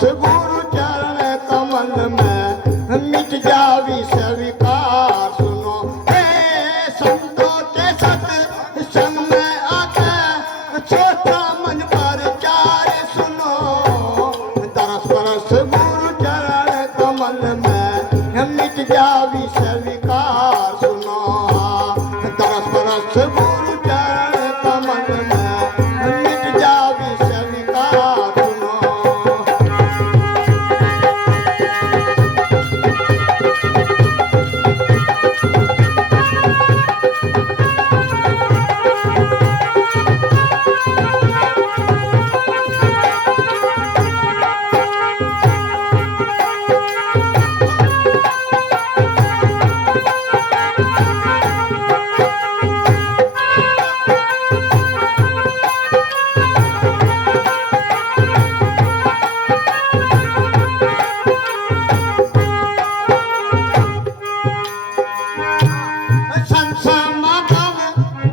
परस गुरु चरण कमल में मिट जावी स्वीकार सुनो हे संतों के सत्संग में आके छोटा मन पर चार सुनो दरस परस गुरु चरण कमल में मिट जावी स्वीकार सुनो दरस परस गुरु चरण कमल में मिट जावी स्वीकार सुनो।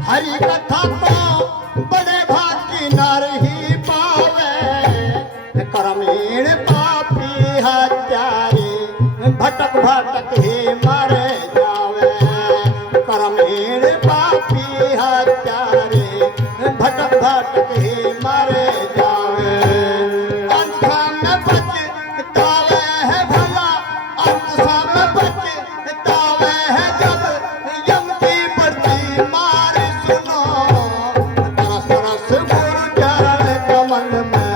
हरि कथा को बड़े भाग्य नर ही पावे करमीण पापी हत्यारे भटक भटक ही मर जावे करमीण पापी हत्यारे भटक भटक ही मर जावे अंत में बचतावे है भला अंत में बचतावे है जब यम की बढ़ती मार सुनो तरस तरस गुरु चरण कमल में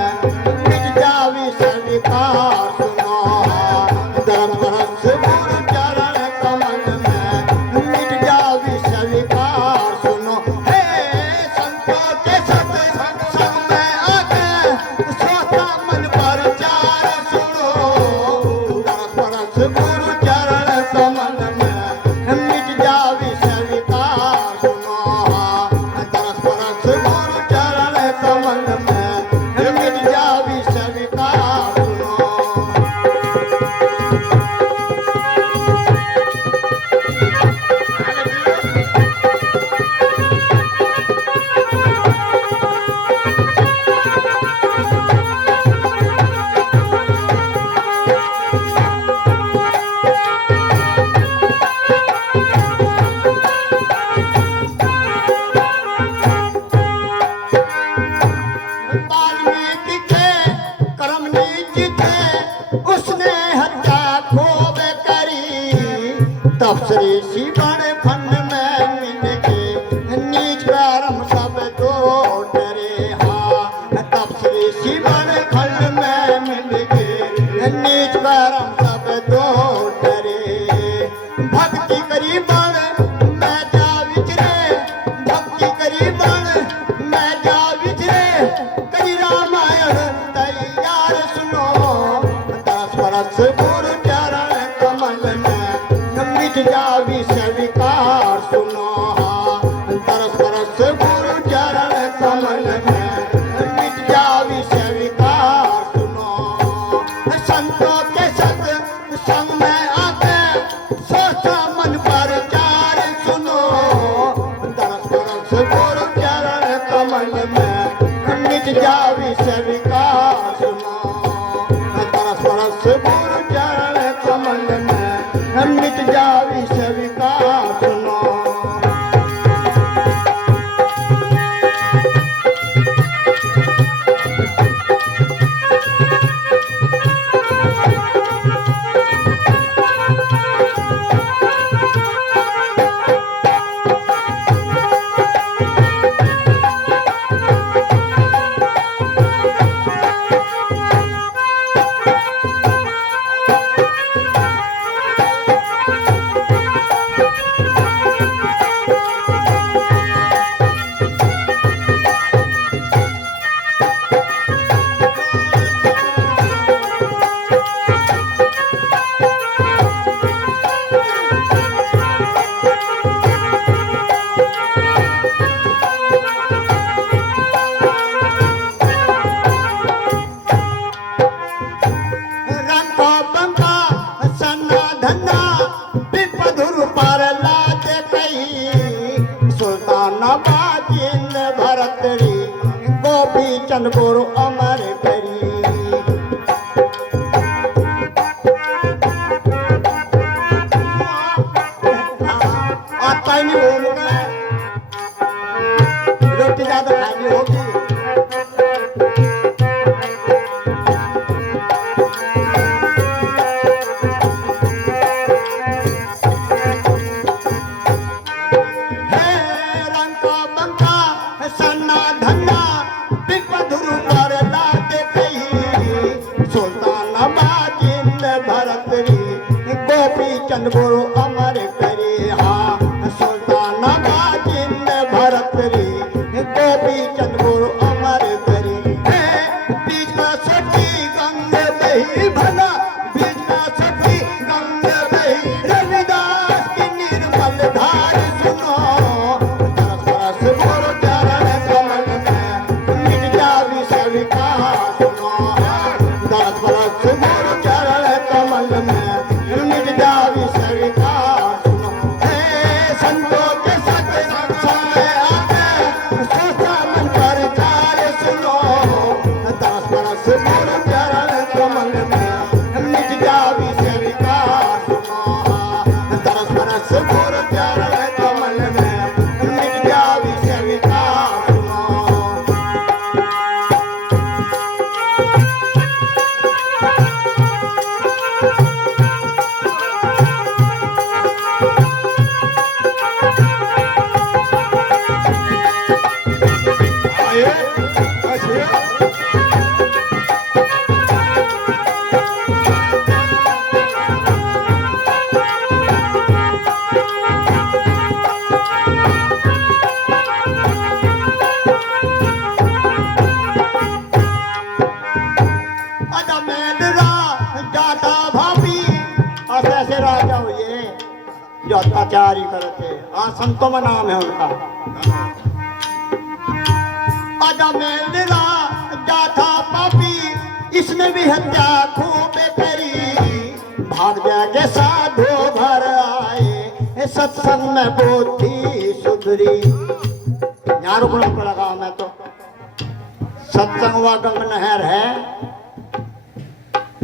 मिट जावी स्वीकार सुनो तरस तरस गुरु चरण कमल में मिट जावी स्वीकार सुनो हे संतों के सत्संग में आके सोचा मन पर चार सुनो तरस तरस गुरु चरण कमल में मिट जावी स्वीकार सुनो तरस परस गुरु चरण कमल में मिट जावी स्वीकार सुनो। वाल्मीकि के कर्म नीच थे उसने हत्या खूब करी तब श्री शिवन फन में मिल के नीच कर्म सब दो डरे हाँ तब श्री शिवन फन में मिल के नीच कर्म सब दो डरे भक्ति करी बन मैं जा विचरे भक्ति करी बन मैं जा विचरे करी रामायण तैयार सुनो दस परस गुरु चरण कमल में मिट जावी स्वीकार सुनो दस परस गुरु चरण कमल में मिट जावी स्वीकार सुनो संतों के सत्संग में आके सोचा मन पर चार सुनो दस परस गुरु चरण कमल में मिट जावी स्वीकार सुनो तरस परस गुरु चरण कमल में मिट जावी स्वीकार सुनो। भरत रे गोपी चंद गुरु अमर करी कोई नहीं होगा, रोटी ज्यादा खानी होगी। चंद गुरु अमर करे हाँ सुल्तान बाजिंद भरत रे गोपी चंद गुरु अमर करे बीच का सखी गंग बही भला बीच का सखी गंग बही रविदास की निर्मल धार सुनो दस रस गुरु चरण कमल में मिट जावी स्वीकार सुनो दस रस गुरु चरण कमल में मिट जावी स्वीकार सुनो संतों के सत्संग में आके सोचा मन पर चार सुनो दस बरस गुरु चरण कमल में मिट जावी स्वीकार सुनो दस बरस गुरु चरण कमल में मिट जावी स्वीकार सुनो। ऐसे राजा हुए जो अत्याचार ही करते, संतों में नाम है उनका। आजा मेरा जाथा पापी इसने भी हत्या खूब करी भाग जाके साधु घर आए सत्संग में बुद्धि सुधरी। यहाँ रुकना पड़ेगा मैं तो। सत्संग हुआ गंग नहर है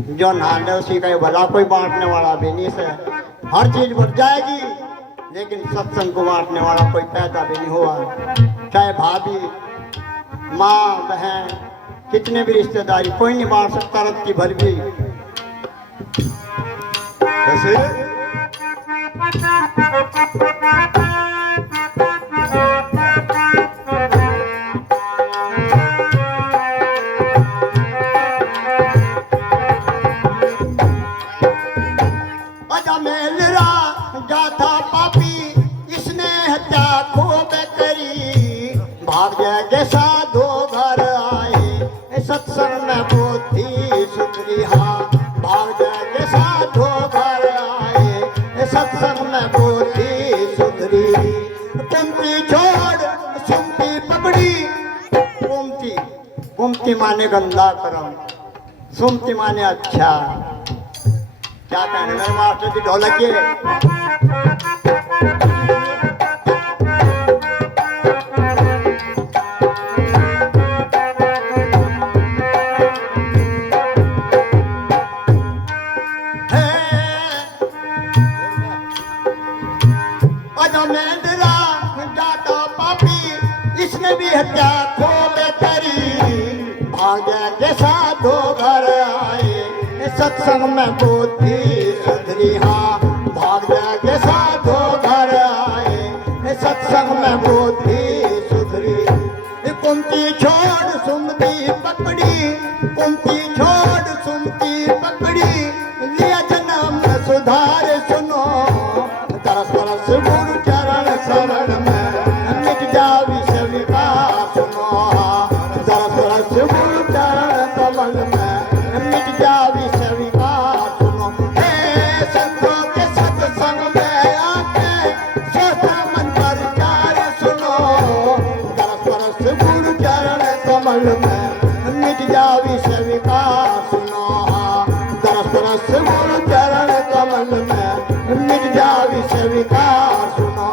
जो नहाने उसी का ही भला, कोई बांटने वाला भी नहीं से। हर चीज बढ़ जाएगी लेकिन सत्संग को बांटने वाला कोई पैदा भी नहीं हुआ। चाहे भाभी माँ बहन कितने भी रिश्तेदारी कोई नहीं बांट सकता रत की भर भी। कैसे जाथा पापी इसने हत्या खूब करी भाग जाके साधु घर आए सत्संग में बुद्धि सुधरी। हाँ भाग जाके साधु घर आए सत्संग में बुद्धि सुधरी। कुमती छोड़ सुमती पकड़ी, कुमती कुमती माने गंदा करम, सुमती माने अच्छा। क्या कहने मेरे मास्टर की ढोलक ये इसने भी हत्या खूब करी भाग के साधु घर आए सत्संग में बुद्धि सुधरी। हाँ भाग के साधु घर आए सत्संग में बुद्धि सुधरी। कुंती छोड़ सुमती पकड़ी, कुंती छोड़ सुमती पकड़ी लिया जन्म सुधार सुनो दस बरस गुरु चरण शरण में मिट जावी स्वीकार सुनो दस बरस गुरु चरण कमल में मिट जावी स्वीकार सुनो। संतों के सत्संग में आके सोचा मन पर चार सुनो दस बरस गुरु चरण कमल में मिट जावी स्वीकार सुनो दस बरस गुरु चरण कमल में मिट जावी स्वीकार सुनो।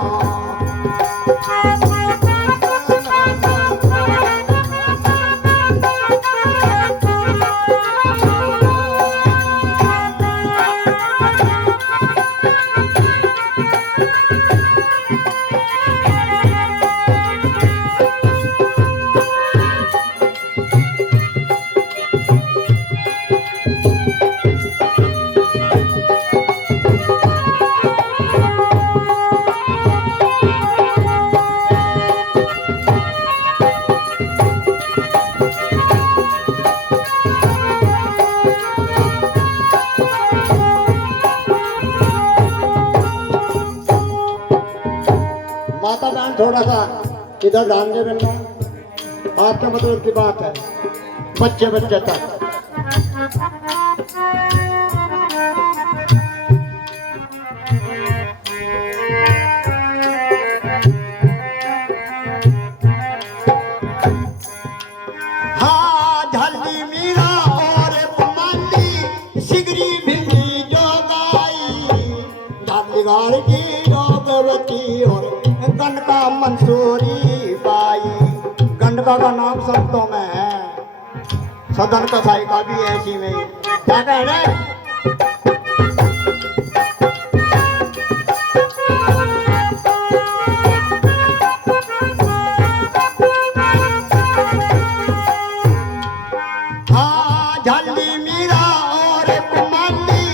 माता बहन थोड़ा सा इधर ध्यान दे बेटा, आपके मतलब की बात है, बच्चे बच्चे तक। हाँ ढलदी मीरा और कुमारी सिगरी भिंडी जो गाई, ढालीगढ़ की रोगवती और गंडका मंसूरी बाई। गंडका का नाम संतों में है, सदन कसाई का भी ऐसी में। क्या कह रहे? हाँ झल्ली मीरा और कुमारी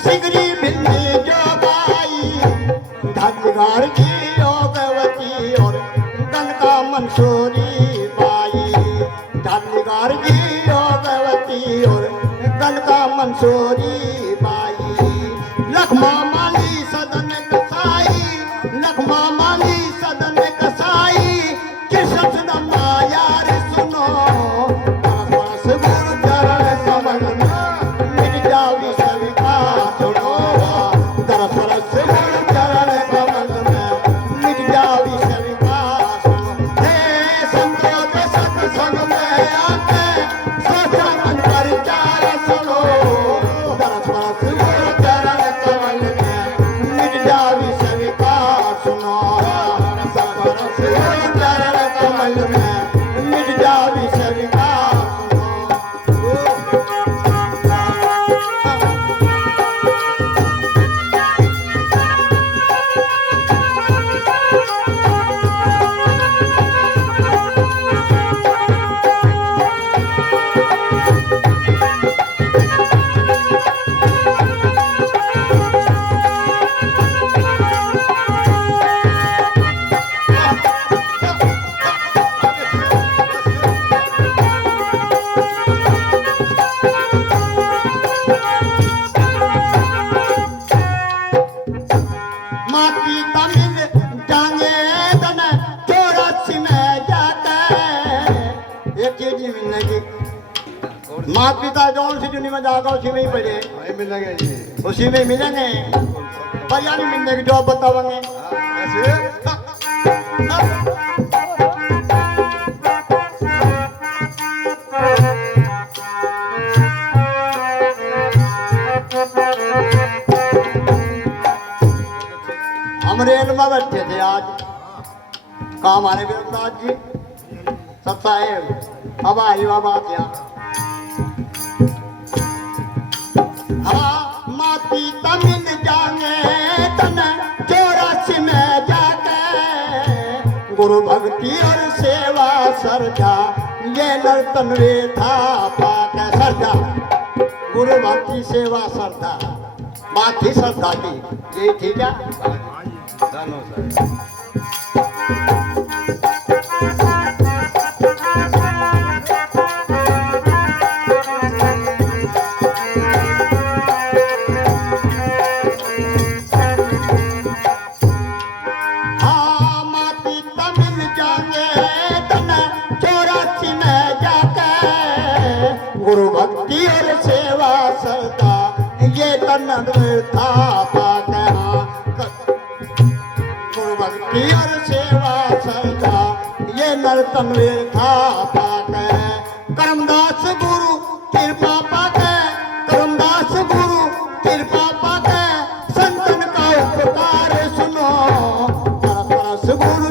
सिगरी भिंडी जो गाई, ढालीगढ़ की और गंडका मंसूरी बाई। ढालीगढ़ की योगवती और गंडका मंसूरी बाई। लखमा माली सदन कसाई, लखमा माली सदन कसाई, कृष्ण मायार सुनो, बस गुरु चरण समझना, मिट जावी सविता सुनो, दरस रस गुरु चरण समझना, मिट जावी सविता सुनो। हे संतों के सत्संग में आके सोचा मन पर चार सुनो, दरस रस गुरु चरण समझना, मिट जावी सविता सुनो, दरस रस गुरु चरण समझना, मिट जावी सविता माती तमिल जाने तन 84 में जाता एक चीज ही मिलने की। माता पिता जौन सी दुनिया में जागा उसी में ही पड़े, मिलेंगे जी, उसी में मिलेंगे। पर यानी मिलने की जॉब बताओगे हम रेल में बैठे थे आज, कहा हमारे विरोधराज जी सब साहेब अब आई बात यहाँ। हाँ माती तमिल जाने तन 84 में जाके, गुरु भक्ति और सेवा सरजा, ये नर्तन वे था पाके सरजा। गुरु भक्ति सेवा सरदा, बात ही श्रद्धा की, ये ठीक है। हाँ माती तमिल जाने तन 84 में जाके, गुरु भक्ति और सेवा सरदा, ये तन था पाके। गुरु भक्ति और सेवा सरदा, ये नर्तन वीर था पाके। करमदास गुरु कृपा पाके, करमदास गुरु कृपा पाके, संतन का उपकार सुनो, परस गुरु